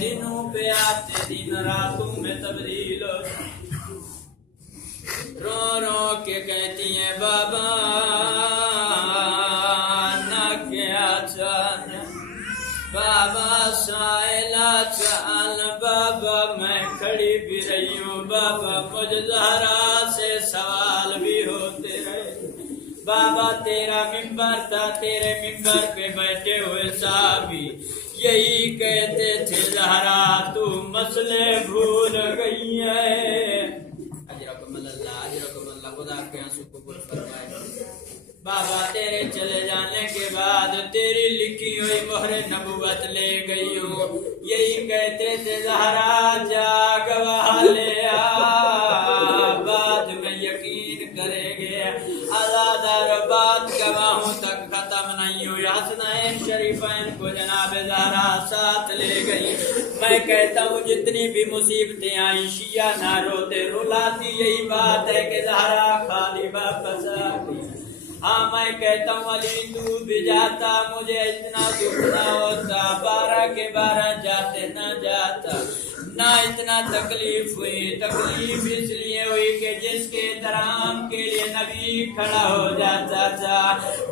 دنوں پہ آتے دن راتوں میں تبدیل رو رو کے کہتی ہیں بابا نہ کیا چان بابا سائلہ چان بابا میں کھڑی بھی رہی ہوں بابا مجھ زہرا سے سوال بھی ہوتے رہے بابا تیرا ممبر تھا تیرے ممبر پہ بیٹھے ہوئے صحابی یہی کہتے تھے زہرا تو مسئلے بھول گئی ہے اجرکم اللہ خدا کے آنسو قبول فرمائے بابا تیرے چلے جانے کے بعد تیری لکھی ہوئی مہر نبوت لے گئی ہوں یہی کہتے تھے زہرا جا گواہ لے آ بعد میں یقین کرے گے آزادار بات گواہوں تک ختم نہیں ہوئی حسنین شریفین کو جناب زہرا ساتھ لے گئی میں کہتا ہوں جتنی بھی مصیبتیں آئی شیعہ نہ روتے رلاتی یہی بات ہے کہ زہرا خالی واپس آ گئی ہاں میں کہتا ہوں علی تو بھی جاتا مجھے اتنا دکھ نہ ہوتا 12 کے 12 جاتے نہ جاتا نہ اتنا تکلیف ہوئی تکلیف اس لیے ہوئی کہ جس کے احترام کے لیے نبی کھڑا ہو جاتا تھا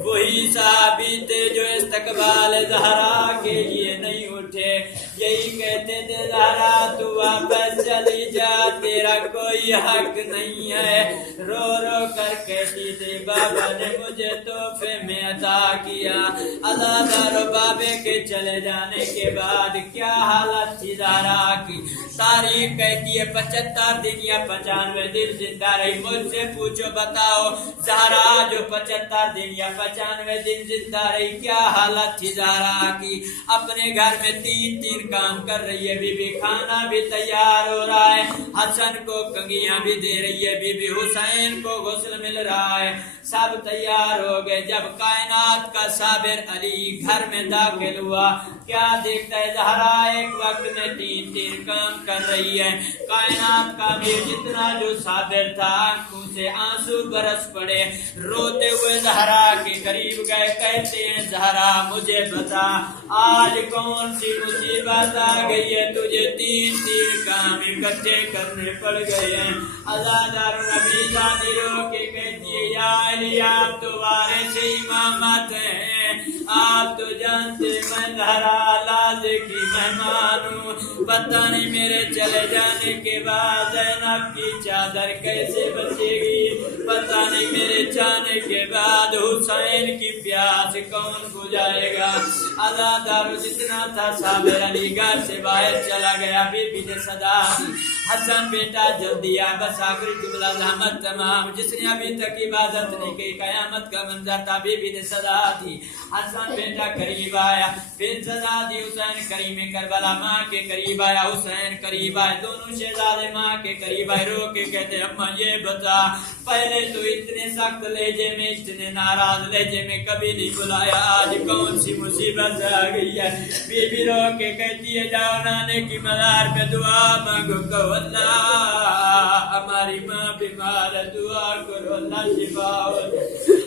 وہی صحابی تھے جو استقبال زہرا کے لیے نہیں اٹھے یہی کہتے تھے زہرا تو واپس چلی جا تیرا کوئی حق نہیں ہے رو رو کر کہتی تھی بابا نے مجھے تحفے میں عطا کیا عزادار بابے کے چلے جانے کے بعد کیا حالت تھی زہرا کی تاریخ کہتی ہے 75 دن یا 95 دن زندہ رہی مجھ سے پوچھو بتاؤ زہرا جو 75 دن یا 95 دن زندہ رہی کیا حالت تھی زہرا کی اپنے گھر میں 3 کام کر رہی ہے بی بی کھانا بھی تیار ہو رہا ہے حسن کو کنگیاں بھی دے رہی ہے بی بی حسین کو غسل مل رہا ہے سب تیار ہو گئے جب کائنات کا صابر علی گھر میں داخل ہوا کیا دیکھتا ہے زہرا ایک وقت میں 3 کام کر رہی ہے کائنات کا بھی جتنا جو صابر تھا آنکھوں سے آنسو برس پڑے روتے ہوئے زہرا کے قریب گئے کہتے ہیں زہرا مجھے بتا آج کون سی مصیبت آ گئی ہے تجھے 3 کام اکٹھے کرنے پڑ گئے ہیں عزادار نبی زادی رو کے کہتی ہے یا علی آپ تو وارث امامت ہیں آپ تو جانتے میں زہرا لازے کی مہمان ہوں پتہ نہیں میرے چلے جانے کے بعد زینب کی چادر کیسے بچے گی پتہ نہیں میرے جانے کے بعد حسین کی پیاس کون بجھائے گا عزادار جتنا تھا صابر علی گھر سے باہر چلا گیا بی بی نے صدا دی حسن بیٹا جلدی آ بس آخری جملہ زحمت تمام جس نے ابھی تک عبادت نہیں کی قیامت کا منظر تھا بی بی نے صدا دی حسن بیٹا قریب آیا پھر صدا دی حسین کریم کربلا ماں کے قریب آیا حسین قریب آئے دونوں شہزادے ماں کے قریب آئے رو کے کہتے اماں یہ بتا پہلے تو اتنے سخت لہجے میں اتنے ناراض لہجے میں کبھی نہیں بلایا آج کون سی مصیبت آ گئی ہے بی بی رو کے کہتی ہے جاؤ نانے کی مزار پہ دعا مانگو کہ اللہ ہماری ماں بیمار ہے دعا کرو اللہ شفا ہو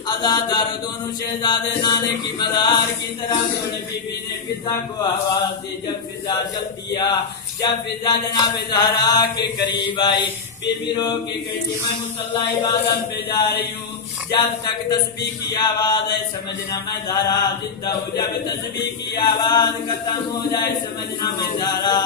عزادار دونوں شہزادے نانے کی مزار کی طرح دوڑے بی بی نے فضا کو آواز دی جب فضا جلدی آ جب فضا جناب زہرا کے قریب آئی بی بی رو کے کہتی میں مصلی عبادت پہ جا رہی ہوں جب تک تسبیح کی آواز ہے سمجھنا میں زہرا زندہ ہوں جب تسبیح کی آواز ختم ہو جائے سمجھنا میں زہرا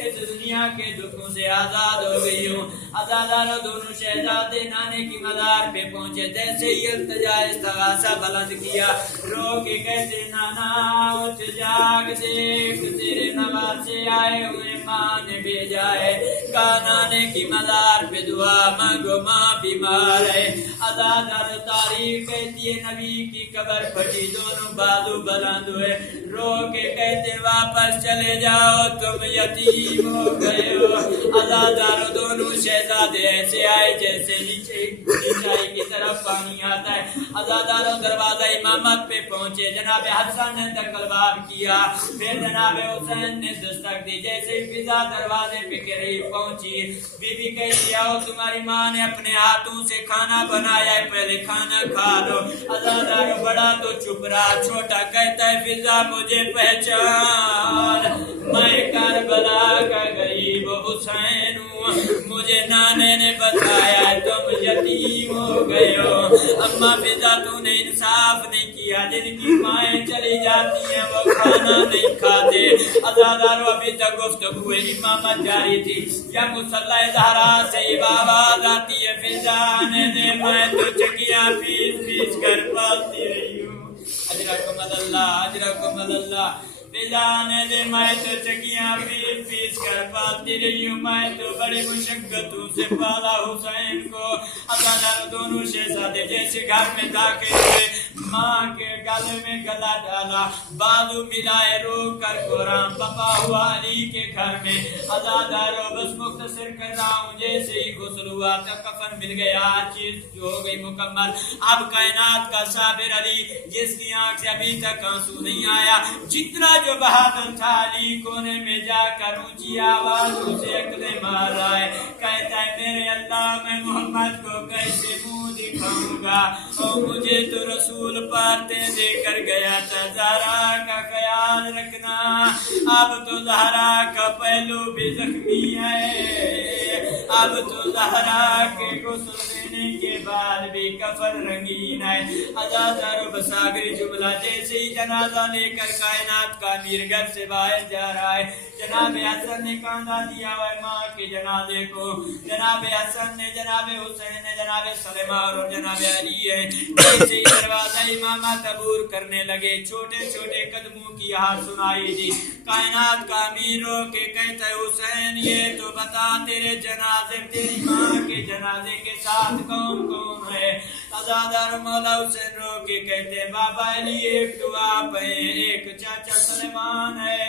اس دنیا کے دکھوں سے آزاد ہو گئی ہوں عزادار دونوں شہزادے نانے کی مزار پہ پہنچے جیسے ہی التجا استغاثہ بلند کیا رو کے کہتے نانا اٹھ جاگ دیکھ تیرے نواسے آئے ہوئے ماں نے بھیجا ہے کہا نانے کی مزار پہ دعا مانگو ماں بیمار ہے عزادار تاریخ کہتی ہے نبی کی قبر پھٹی دونوں بازو بلند ہوئے رو کے کہتے واپس چلے جاؤ تم یتیم ہو گئے ہو عزادار دونوں شہزادے ایسے آئے جیسے نیچے اونچائی کی طرف پانی آتا ہے عزادار دروازہ امامت پہ پہنچے جناب حسن نے دقلباب کیا پھر جناب حسین نے دستک دی جیسے فضا دروازے پہ قریب پہنچی بی بی کہتی آؤ تمہاری ماں نے اپنے ہاتھوں سے کھانا بنایا ہے پہلے کھانا کھا لو عزادار بڑا تو چپ رہا چھوٹا کہتا ہے فضا مجھے پہچان میں کربلا حسین ہوں، مجھے نانے نے بتایا تم یتیم ہو گئے ہو۔ اما فضا تو نے انصاف نہیں کیا، جن کی مائیں چلی جاتی ہیں وہ کھانا نہیں کھاتے۔ عزادارو ابھی تک گفتگو امامت جاری تھی، یا مصلی زہرا سے یہ آواز آتی ہے فضا نے دے میں تو چکیاں پیس پیس کر پالتی رہی ہوں۔ اجرکم اللہ، اجرکم اللہ۔ فضانے دے میں تو چکیاں پیس پیس کر پالتی رہی ہوں، میں تو بڑی مشقتوں سے پالا حسین کو۔ عزادارو دونوں شہزادے جیسے گھر میں داخل ہوئے، ماں کے گلے میں گلا ڈالا، بازو ملائے، رو کر قرآن پپا ہوا علی کے گھر میں۔ عزادارو بس مختصر کر رہا ہوں، جیسے ہی غسل ہوا تو کفن مل گیا، چیز جو ہو گئی مکمل۔ اب کائنات کا صابر علی، جس کی آنکھ سے ابھی تک آنسو نہیں آیا، جتنا جو بہادر تھا علی، کونے میں جا کر اونچی آوازوں سے عقلیں مار رہا ہے، کہتا ہے میرے اللہ میں محمد کو کیسے منہ دکھاؤں گا، اور مجھے تو رسول پارتے دے کر گیا تھا، زہرا کا خیال رکھنا۔ اب تو زہرا کا پہلو بھی زخمی ہے، اب تو زہرا کے غسل دینے کے بعد بھی کفن رنگین ہے۔ عزادارو بس آخری جملہ، جیسے ہی جنازہ لے کر کائنات کا امیر گھر سے باہر جا رہا ہے، جناب حسن نے کاندھا دیا ہے ماں کے جنازے کو، جناب حسن نے، جناب حسین نے، جناب سلیمان اور جناب علی ہے، جیسے ہی دروازہ امامت عبور کرنے لگے، چھوٹے چھوٹے قدموں کی آواز سنائی دی۔ کائنات کا امیر رو کے کہتا ہے حسین یہ تو بتا تیرے جنازے، تیری ماں کے جنازے کے ساتھ کون کون ہے؟ عزادار مولا حسین رو کے کہتے ہیں بابا علی ایک تو آپ ہیں، ایک چاچا سلیمان ہے،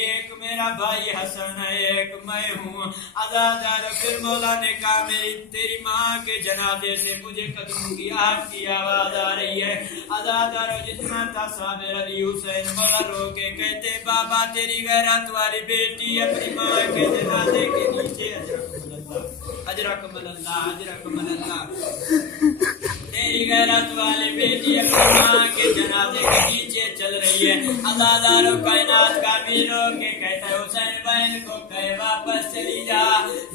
ایک میرا بھائی حسن ہے، ایک میں ہوں۔ عزادار پھر مولا نے کہا میری تیری ماں کے جنازے سے مجھے قدموں کی آہٹ کی آواز آ رہی ہے۔ عزادار جتنا تھا صابر علی حسین مولا رو کے کہتے بابا تیری غیرت والی بیٹی اپنی ماں کے جنازے کے نیچے، اجرکم اللہ، اجرکم اللہ، تیری غیرت والی بیٹی اپنی ماں کے جنازے کے نیچے چل رہی ہے۔ عزادارو کائنات کا امیر ہو کے کہتا ہے حسین بہن کو کہے واپس چلی جا،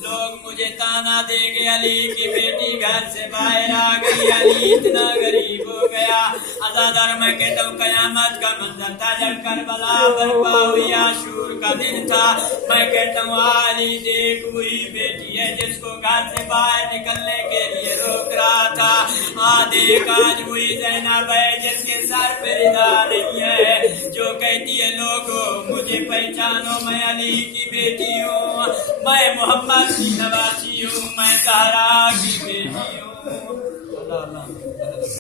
لوگ مجھے تانا دے گے علی کی بیٹی گھر سے باہر آ گئی، علی اتنا غریب ہو گیا۔ عزادار میں کہتا ہوں قیامت کا منظر تھا جب کربلا برپا ہوئی، عاشور کا دن تھا، میں کہتا ہوں علی دیکھ وہی بیٹی ہے جس کو گھر سے باہر نکلنے کے لیے روک رہا تھا، دیکھ آج وہی زینب ہے جس کے سر پہ رضا نہیں ہے، جو کہتی ہے لوگوں مجھے پہچانو میں علی کی بیٹی ہوں، میں محمد کی نواسی ہوں، میں زہرا کی بیٹی ہوں۔ اللہ اللہ